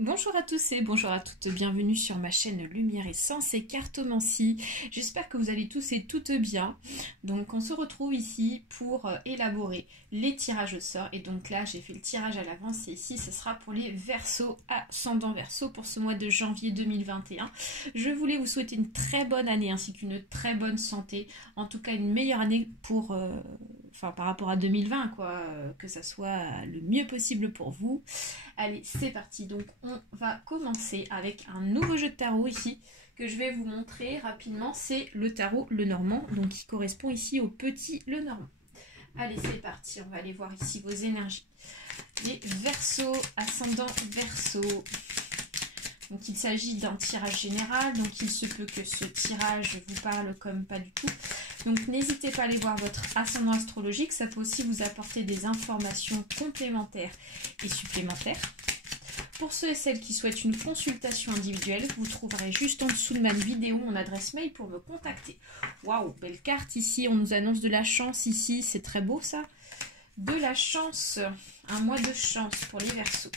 Bonjour à tous et bonjour à toutes, bienvenue sur ma chaîne Lumière et Sens et Cartomancie. J'espère que vous allez tous et toutes bien. Donc on se retrouve ici pour élaborer les tirages au sort. Et donc là j'ai fait le tirage à l'avance et ici ce sera pour les Verseaux, ascendant Verseau pour ce mois de janvier 2021. Je voulais vous souhaiter une très bonne année ainsi qu'une très bonne santé. En tout cas une meilleure année pour... par rapport à 2020 quoi, que ça soit le mieux possible pour vous. Allez, c'est parti. Donc on va commencer avec un nouveau jeu de tarot ici que je vais vous montrer rapidement. C'est le tarot Lenormand, donc qui correspond ici au petit Lenormand. Allez, c'est parti. On va aller voir ici vos énergies. Les Verseaux, ascendant Verseau. Donc il s'agit d'un tirage général, donc il se peut que ce tirage vous parle comme pas du tout. Donc n'hésitez pas à aller voir votre ascendant astrologique, ça peut aussi vous apporter des informations complémentaires et supplémentaires. Pour ceux et celles qui souhaitent une consultation individuelle, vous trouverez juste en dessous de ma vidéo mon adresse mail pour me contacter. Waouh, belle carte ici, on nous annonce de la chance ici, c'est très beau ça. De la chance, un mois de chance pour les Verseaux.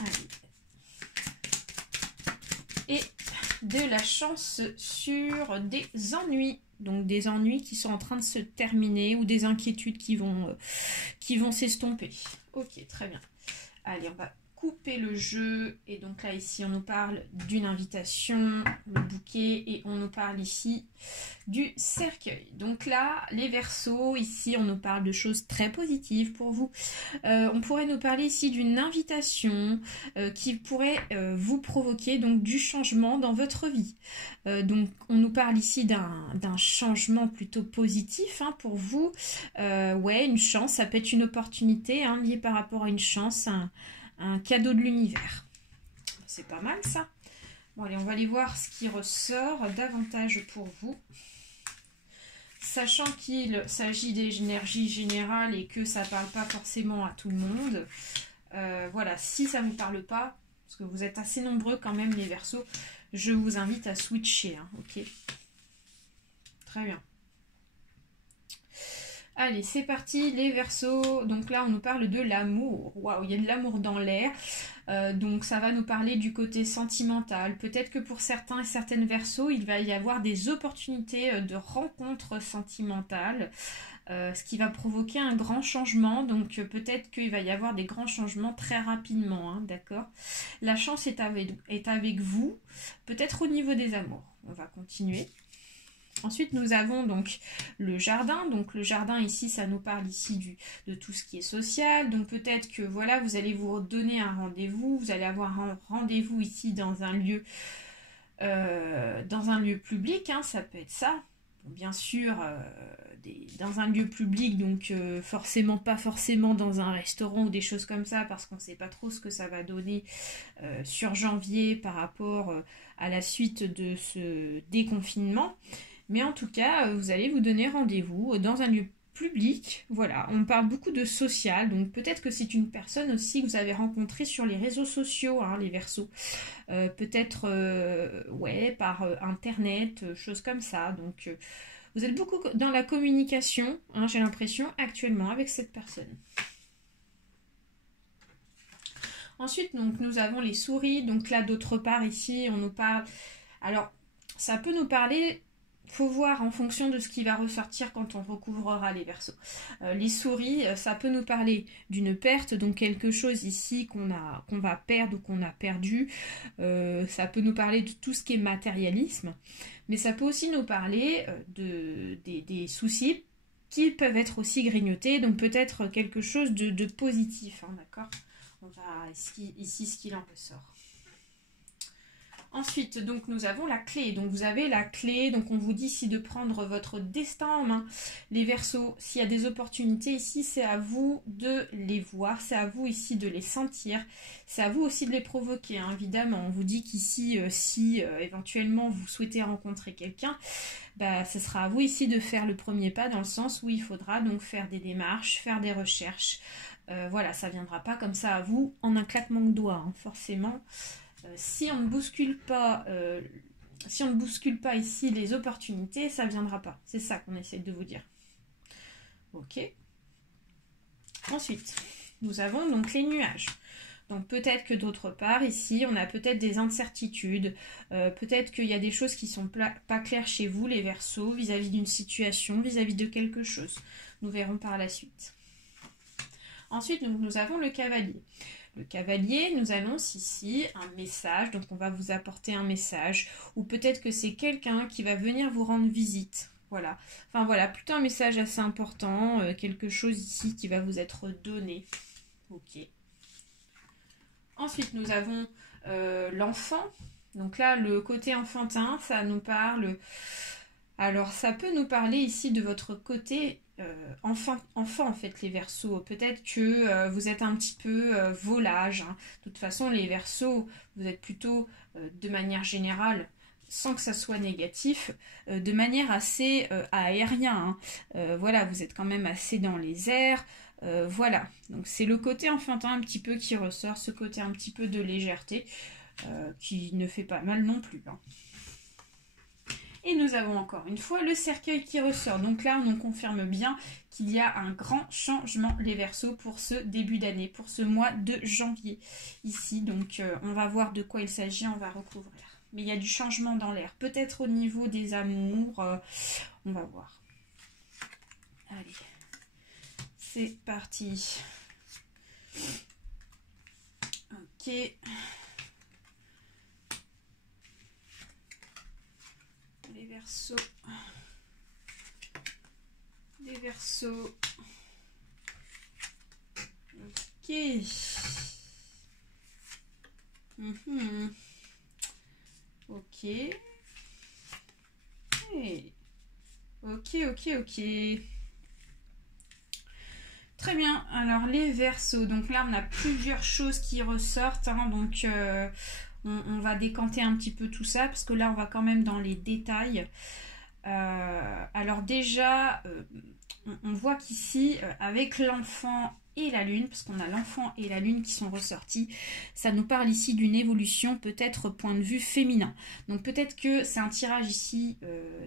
Allez. Et de la chance sur des ennuis. Donc des ennuis qui sont en train de se terminer ou des inquiétudes qui vont s'estomper. Ok, très bien. Allez, on va couper le jeu. Et donc là, ici, on nous parle d'une invitation, le bouquet, et on nous parle ici du cercueil. Donc là, les Verseaux, ici, on nous parle de choses très positives pour vous. On pourrait nous parler ici d'une invitation qui pourrait vous provoquer donc du changement dans votre vie. Donc on nous parle ici d'un changement plutôt positif hein, pour vous. Ouais, une chance, ça peut être une opportunité hein, liée par rapport à une chance, un cadeau de l'univers. C'est pas mal ça. Bon allez, on va aller voir ce qui ressort davantage pour vous. Sachant qu'il s'agit des énergies générales et que ça ne parle pas forcément à tout le monde. Voilà, si ça ne vous parle pas, parce que vous êtes assez nombreux quand même les Verseaux, je vous invite à switcher. Hein, ok. Très bien. Allez, c'est parti, les Verseaux. Donc là, on nous parle de l'amour. Waouh, il y a de l'amour dans l'air. Donc ça va nous parler du côté sentimental. Peut-être que pour certains et certaines Verseaux, il va y avoir des opportunités de rencontres sentimentales. Ce qui va provoquer un grand changement. Donc peut-être qu'il va y avoir des grands changements très rapidement. Hein, d'accord ? La chance est avec vous. Peut-être au niveau des amours. On va continuer. Ensuite, nous avons donc le jardin. Donc le jardin ici, ça nous parle ici de tout ce qui est social. Donc peut-être que voilà, vous allez vous donner un rendez-vous. Vous allez avoir un rendez-vous ici dans un lieu public. Hein, ça peut être ça. Bon, bien sûr, dans un lieu public, donc pas forcément dans un restaurant ou des choses comme ça, parce qu'on ne sait pas trop ce que ça va donner sur janvier par rapport à la suite de ce déconfinement. Mais en tout cas, vous allez vous donner rendez-vous dans un lieu public. Voilà, on parle beaucoup de social, donc peut-être que c'est une personne aussi que vous avez rencontrée sur les réseaux sociaux, hein, les Verseaux. Peut-être, ouais, par internet, choses comme ça. Donc, vous êtes beaucoup dans la communication, hein, j'ai l'impression, actuellement, avec cette personne. Ensuite, donc, nous avons les souris. Donc là, d'autre part, ici, on nous parle... Alors, ça peut nous parler... Faut voir en fonction de ce qui va ressortir quand on recouvrera les Verseaux. Les souris, ça peut nous parler d'une perte, donc quelque chose ici qu'on va perdre ou qu'on a perdu. Ça peut nous parler de tout ce qui est matérialisme, mais ça peut aussi nous parler des soucis qui peuvent être aussi grignotés, donc peut-être quelque chose de positif, hein, d'accord ? On va ici ce qu'il en ressort. Ensuite, donc, nous avons la clé. Donc, vous avez la clé. Donc, on vous dit ici de prendre votre destin en main. Les Verseaux, s'il y a des opportunités ici, c'est à vous de les voir. C'est à vous ici de les sentir. C'est à vous aussi de les provoquer, hein, évidemment. On vous dit qu'ici, si éventuellement vous souhaitez rencontrer quelqu'un, bah, ce sera à vous ici de faire le premier pas dans le sens où il faudra donc faire des démarches, faire des recherches. Voilà, ça ne viendra pas comme ça à vous en un claquement de doigts, hein, forcément. Si on ne bouscule pas ici les opportunités, ça ne viendra pas. C'est ça qu'on essaie de vous dire. Ok. Ensuite, nous avons donc les nuages. Donc peut-être que d'autre part, ici, on a peut-être des incertitudes, peut-être qu'il y a des choses qui ne sont pas claires chez vous, les Verseaux, vis-à-vis d'une situation, vis-à-vis de quelque chose. Nous verrons par la suite. Ensuite, nous avons le cavalier. Le cavalier nous annonce ici un message, donc on va vous apporter un message, ou peut-être que c'est quelqu'un qui va venir vous rendre visite. Voilà, enfin voilà, plutôt un message assez important, quelque chose ici qui va vous être donné. Ok. Ensuite, nous avons l'enfant. Donc là, le côté enfantin, ça nous parle... Alors, ça peut nous parler ici de votre côté enfant en fait, les Verseaux. Peut-être que vous êtes un petit peu volage. Hein. De toute façon, les Verseaux, vous êtes plutôt, de manière générale, sans que ça soit négatif, de manière assez aérien. Hein. Voilà, vous êtes quand même assez dans les airs. Voilà, donc c'est le côté enfantin un petit peu qui ressort, ce côté un petit peu de légèreté qui ne fait pas mal non plus. Hein. Et nous avons encore une fois le cercueil qui ressort. Donc là, on confirme bien qu'il y a un grand changement, les Verseaux, pour ce début d'année, pour ce mois de janvier. Ici, donc on va voir de quoi il s'agit, on va recouvrir. Mais il y a du changement dans l'air. Peut-être au niveau des amours, on va voir. Allez, c'est parti. Ok. Les Verseaux. Les Verseaux. Ok. Ok. Hey. Ok. Très bien. Alors, les Verseaux. Donc là, on a plusieurs choses qui ressortent. Hein, donc, on va décanter un petit peu tout ça, parce que là, on va quand même dans les détails. Alors déjà, on voit qu'ici, avec l'enfant et la lune, parce qu'on a l'enfant et la lune qui sont ressortis, ça nous parle ici d'une évolution peut-être point de vue féminin. Donc peut-être que c'est un tirage ici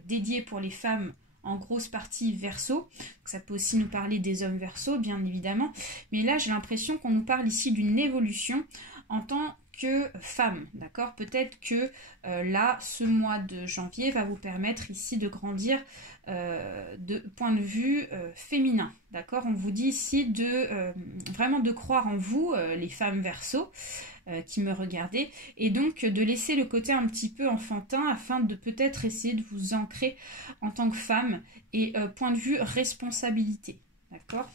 dédié pour les femmes en grosse partie Verseau. Ça peut aussi nous parler des hommes Verseau, bien évidemment. Mais là, j'ai l'impression qu'on nous parle ici d'une évolution en tant que femme, d'accord? Peut-être que là, ce mois de janvier va vous permettre ici de grandir de point de vue féminin, d'accord? On vous dit ici de vraiment de croire en vous, les femmes Verseau, qui me regardez, et donc de laisser le côté un petit peu enfantin afin de peut-être essayer de vous ancrer en tant que femme et point de vue responsabilité, d'accord?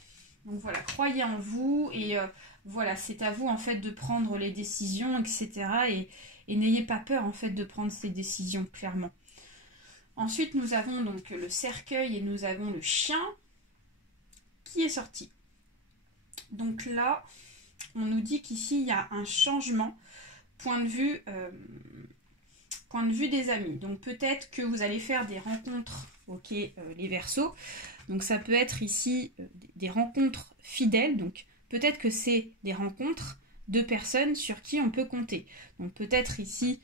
Donc voilà, croyez en vous et voilà, c'est à vous en fait de prendre les décisions, etc. Et n'ayez pas peur en fait de prendre ces décisions, clairement. Ensuite, nous avons donc le cercueil et nous avons le chien qui est sorti. Donc là, on nous dit qu'ici, il y a un changement, point de vue des amis. Donc peut-être que vous allez faire des rencontres, ok, les Verseaux. Donc ça peut être ici des rencontres fidèles, donc peut-être que c'est des rencontres de personnes sur qui on peut compter. Donc peut-être ici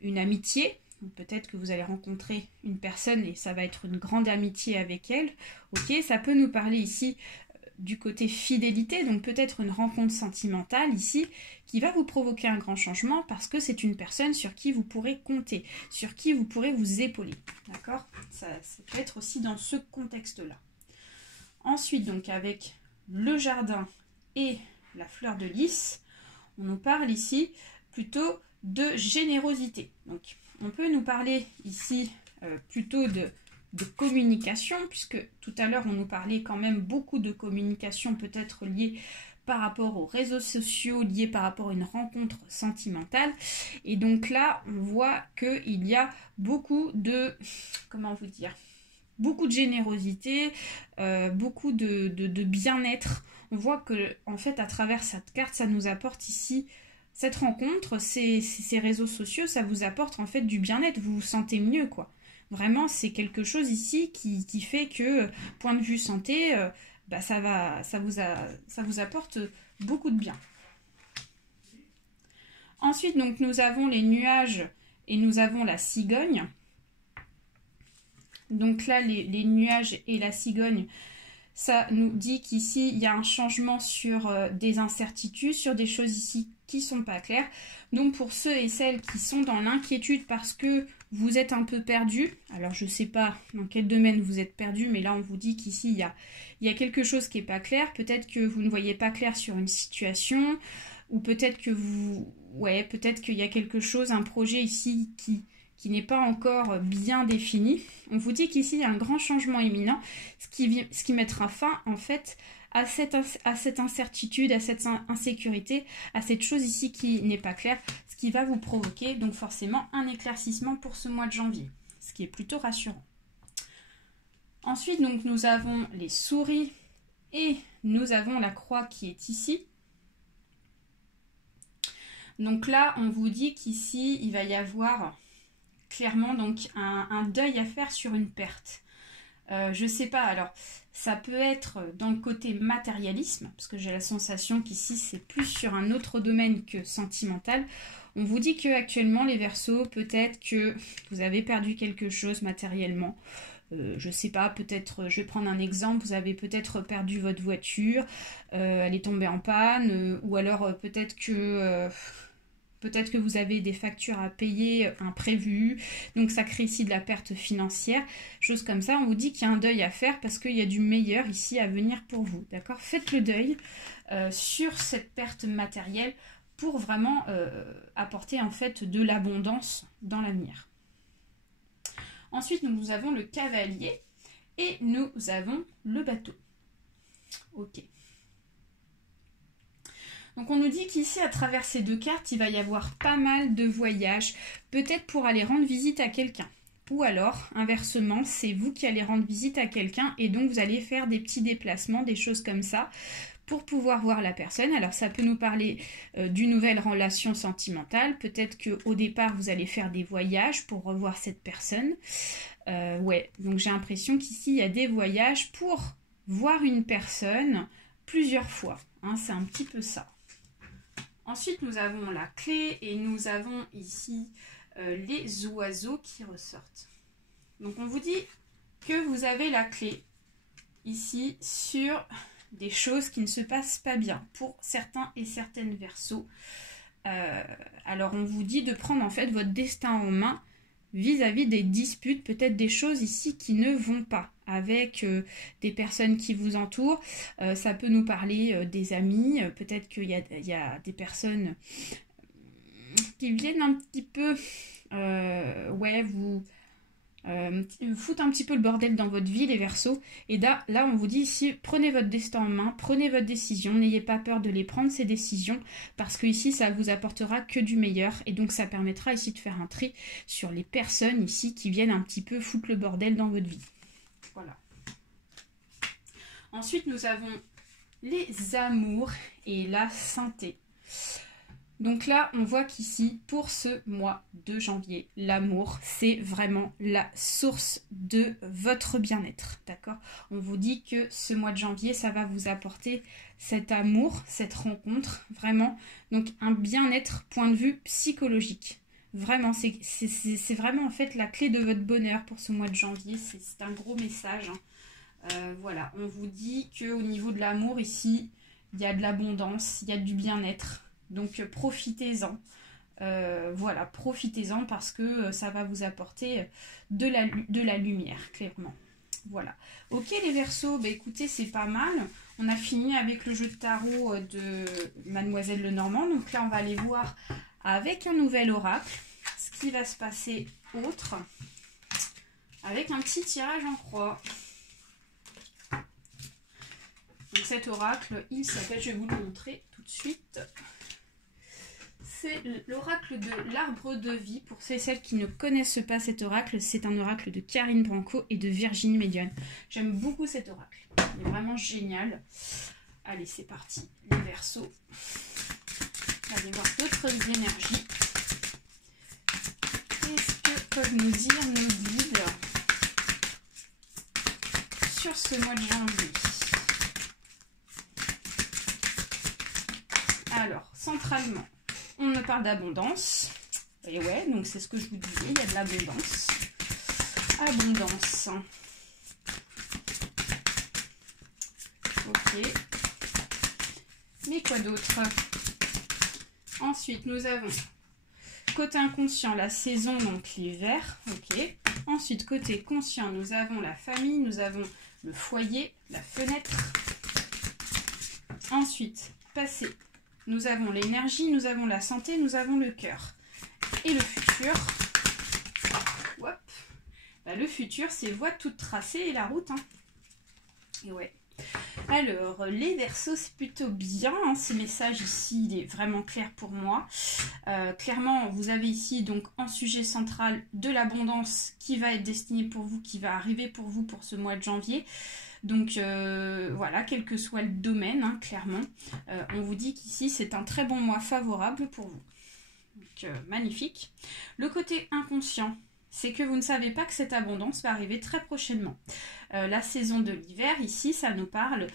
une amitié, peut-être que vous allez rencontrer une personne et ça va être une grande amitié avec elle. Ok, ça peut nous parler ici du côté fidélité, donc peut-être une rencontre sentimentale ici qui va vous provoquer un grand changement parce que c'est une personne sur qui vous pourrez compter, sur qui vous pourrez vous épauler. D'accord? Ça peut être aussi dans ce contexte-là. Ensuite, donc avec le jardin et la fleur de lys, on nous parle ici plutôt de générosité. Donc, on peut nous parler ici plutôt de communication, puisque tout à l'heure, on nous parlait quand même beaucoup de communication, peut-être liée par rapport aux réseaux sociaux, liée par rapport à une rencontre sentimentale. Et donc là, on voit qu'il y a beaucoup de, comment vous dire, beaucoup de générosité, beaucoup de bien-être. On voit que, en fait, à travers cette carte, ça nous apporte ici cette rencontre, ces réseaux sociaux, ça vous apporte en fait du bien-être, vous vous sentez mieux, quoi. Vraiment, c'est quelque chose ici qui fait que, point de vue santé, ça vous apporte beaucoup de bien. Ensuite, donc, nous avons les nuages et nous avons la cigogne. Donc là, les nuages et la cigogne, Ça nous dit qu'ici, il y a un changement sur des incertitudes, sur des choses ici qui ne sont pas claires. Donc pour ceux et celles qui sont dans l'inquiétude parce que vous êtes un peu perdu, alors je ne sais pas dans quel domaine vous êtes perdu, mais là on vous dit qu'ici il y a quelque chose qui n'est pas clair. Peut-être que vous ne voyez pas clair sur une situation, ou peut-être que peut-être qu'il y a quelque chose, un projet ici qui n'est pas encore bien défini. On vous dit qu'ici il y a un grand changement imminent, ce qui mettra fin en fait à cette incertitude, à cette insécurité, à cette chose ici qui n'est pas claire, ce qui va vous provoquer donc forcément un éclaircissement pour ce mois de janvier, ce qui est plutôt rassurant. Ensuite, donc, nous avons les souris et nous avons la croix qui est ici. Donc là, on vous dit qu'ici, il va y avoir clairement donc un deuil à faire sur une perte. Je ne sais pas, alors ça peut être dans le côté matérialisme, parce que j'ai la sensation qu'ici c'est plus sur un autre domaine que sentimental. On vous dit que actuellement les Verseaux, peut-être que vous avez perdu quelque chose matériellement. Je ne sais pas, peut-être, je vais prendre un exemple, vous avez peut-être perdu votre voiture, elle est tombée en panne, ou alors peut-être que vous avez des factures à payer imprévues, donc ça crée ici de la perte financière, choses comme ça. On vous dit qu'il y a un deuil à faire parce qu'il y a du meilleur ici à venir pour vous, d'accord? Faites le deuil sur cette perte matérielle pour vraiment apporter en fait de l'abondance dans l'avenir. Ensuite, nous avons le cavalier et nous avons le bateau. Ok. Donc on nous dit qu'ici, à travers ces deux cartes, il va y avoir pas mal de voyages, peut-être pour aller rendre visite à quelqu'un. Ou alors, inversement, c'est vous qui allez rendre visite à quelqu'un et donc vous allez faire des petits déplacements, des choses comme ça, pour pouvoir voir la personne. Alors ça peut nous parler d'une nouvelle relation sentimentale. Peut-être qu'au départ, vous allez faire des voyages pour revoir cette personne. Donc j'ai l'impression qu'ici, il y a des voyages pour voir une personne plusieurs fois. Hein, c'est un petit peu ça. Ensuite, nous avons la clé et nous avons ici les oiseaux qui ressortent. Donc, on vous dit que vous avez la clé ici sur des choses qui ne se passent pas bien pour certains et certaines Verseaux. Alors, on vous dit de prendre en fait votre destin en main vis-à-vis des disputes, peut-être des choses ici qui ne vont pas avec des personnes qui vous entourent. Ça peut nous parler des amis, peut-être qu'il y a des personnes qui viennent un petit peu vous foutre un petit peu le bordel dans votre vie, les Verseaux. Et là, on vous dit ici, prenez votre destin en main, prenez votre décision, n'ayez pas peur de les prendre, ces décisions, parce que ici, ça vous apportera que du meilleur. Et donc, ça permettra ici de faire un tri sur les personnes ici qui viennent un petit peu foutre le bordel dans votre vie. Voilà. Ensuite, nous avons les amours et la santé. Donc là, on voit qu'ici, pour ce mois de janvier, l'amour, c'est vraiment la source de votre bien-être, d'accord? On vous dit que ce mois de janvier, ça va vous apporter cet amour, cette rencontre, vraiment. Donc un bien-être, point de vue psychologique. Vraiment, c'est vraiment en fait la clé de votre bonheur pour ce mois de janvier. C'est un gros message. Voilà, on vous dit qu'au niveau de l'amour, ici, il y a de l'abondance, il y a du bien-être. Donc profitez-en, voilà, profitez-en parce que ça va vous apporter de la lumière, clairement. Voilà. Ok les Verseaux, bah écoutez, c'est pas mal. On a fini avec le jeu de tarot de Mademoiselle Lenormand. Donc là, on va aller voir avec un nouvel oracle ce qui va se passer autre, avec un petit tirage en croix. Donc cet oracle, il s'appelle, je vais vous le montrer tout de suite. C'est l'oracle de l'arbre de vie. Pour ceux et celles qui ne connaissent pas cet oracle, c'est un oracle de Karine Branco et de Virginie Médiane. J'aime beaucoup cet oracle. Il est vraiment génial. Allez, c'est parti. Les Verseaux. Allez voir d'autres énergies. Qu'est-ce que peuvent nous dire nos guides sur ce mois de janvier? Alors, centralement, on me parle d'abondance. Et ouais, donc c'est ce que je vous disais, il y a de l'abondance. Abondance. Ok. Mais quoi d'autre? Ensuite, nous avons côté inconscient, la saison, donc l'hiver. Ok. Ensuite, côté conscient, nous avons la famille, nous avons le foyer, la fenêtre. Ensuite, passé, nous avons l'énergie, nous avons la santé, nous avons le cœur. Et le futur, hop, bah, le futur, c'est voie toute tracée et la route. Hein. Et ouais. Alors, les Verseaux, c'est plutôt bien. Hein, ce message ici, il est vraiment clair pour moi. Clairement, vous avez ici donc en sujet central de l'abondance qui va être destiné pour vous, qui va arriver pour vous pour ce mois de janvier. Donc voilà, quel que soit le domaine, hein, clairement, on vous dit qu'ici c'est un très bon mois favorable pour vous. Donc magnifique. Le côté inconscient, c'est que vous ne savez pas que cette abondance va arriver très prochainement. La saison de l'hiver, ici, ça nous parle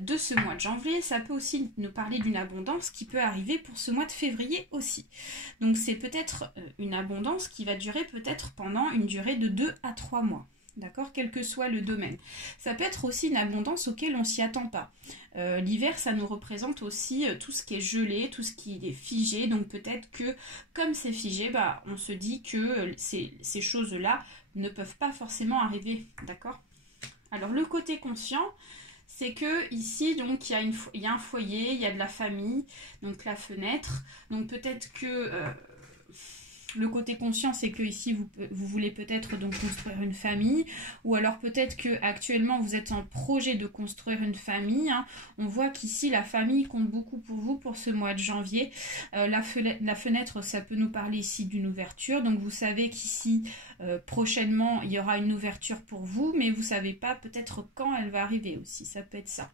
de ce mois de janvier. Ça peut aussi nous parler d'une abondance qui peut arriver pour ce mois de février aussi. Donc c'est peut-être une abondance qui va durer peut-être pendant une durée de 2 à 3 mois. D'accord, quel que soit le domaine. Ça peut être aussi une abondance auquel on ne s'y attend pas. L'hiver, ça nous représente aussi tout ce qui est gelé, tout ce qui est figé. Donc peut-être que, comme c'est figé, bah, on se dit que ces choses-là ne peuvent pas forcément arriver. D'accord? Alors le côté conscient, c'est que ici, donc, il y a un foyer, il y a de la famille, donc la fenêtre. Donc peut-être que... le côté conscient, c'est que ici vous voulez peut-être donc construire une famille, ou alors peut-être que actuellement vous êtes en projet de construire une famille. Hein. On voit qu'ici la famille compte beaucoup pour vous pour ce mois de janvier. La fenêtre, ça peut nous parler ici d'une ouverture. Donc vous savez qu'ici prochainement il y aura une ouverture pour vous, mais vous savez pas peut-être quand elle va arriver aussi. Ça peut être ça.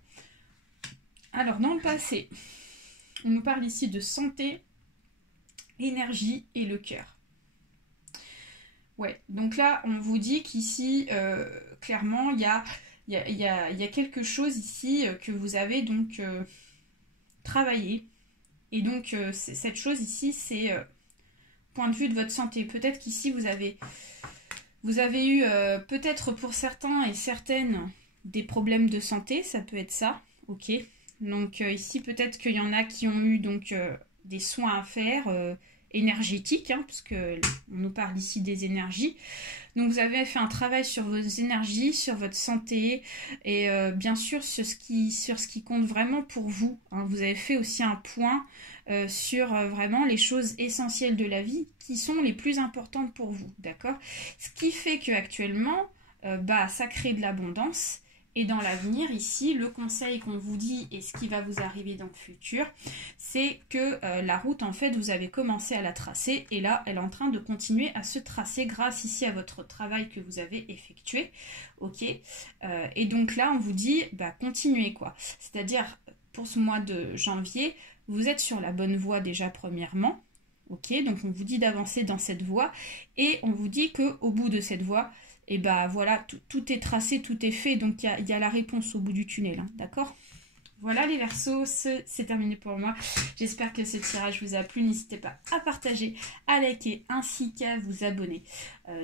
Alors dans le passé, on nous parle ici de santé, énergie et le cœur. Ouais, donc là, on vous dit qu'ici, clairement, il y a quelque chose ici que vous avez donc travaillé. Et donc, cette chose ici, c'est point de vue de votre santé. Peut-être qu'ici, vous avez eu, peut-être pour certains et certaines, des problèmes de santé. Ça peut être ça, ok. Donc, ici, peut-être qu'il y en a qui ont eu donc des soins à faire énergétiques, hein, parce qu'on nous parle ici des énergies. Donc vous avez fait un travail sur vos énergies, sur votre santé et bien sûr sur ce qui compte vraiment pour vous. Hein. Vous avez fait aussi un point sur vraiment les choses essentielles de la vie qui sont les plus importantes pour vous, d'accord? Ce qui fait qu'actuellement, ça crée de l'abondance. Et dans l'avenir, ici, le conseil qu'on vous dit et ce qui va vous arriver dans le futur, c'est que la route, en fait, vous avez commencé à la tracer et là, elle est en train de continuer à se tracer grâce ici à votre travail que vous avez effectué. Ok. Et donc là, on vous dit, continuez quoi. C'est-à-dire, pour ce mois de janvier, vous êtes sur la bonne voie déjà premièrement. Ok. Donc, on vous dit d'avancer dans cette voie et on vous dit qu'au bout de cette voie, et voilà, tout est tracé, tout est fait, donc il y a la réponse au bout du tunnel, hein, d'accord? Voilà les Verseaux, c'est terminé pour moi. J'espère que ce tirage vous a plu. N'hésitez pas à partager, à liker, ainsi qu'à vous abonner.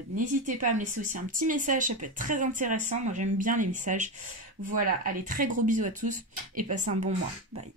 N'hésitez pas à me laisser aussi un petit message, ça peut être très intéressant. Moi j'aime bien les messages. Voilà, allez, très gros bisous à tous et passez un bon mois. Bye.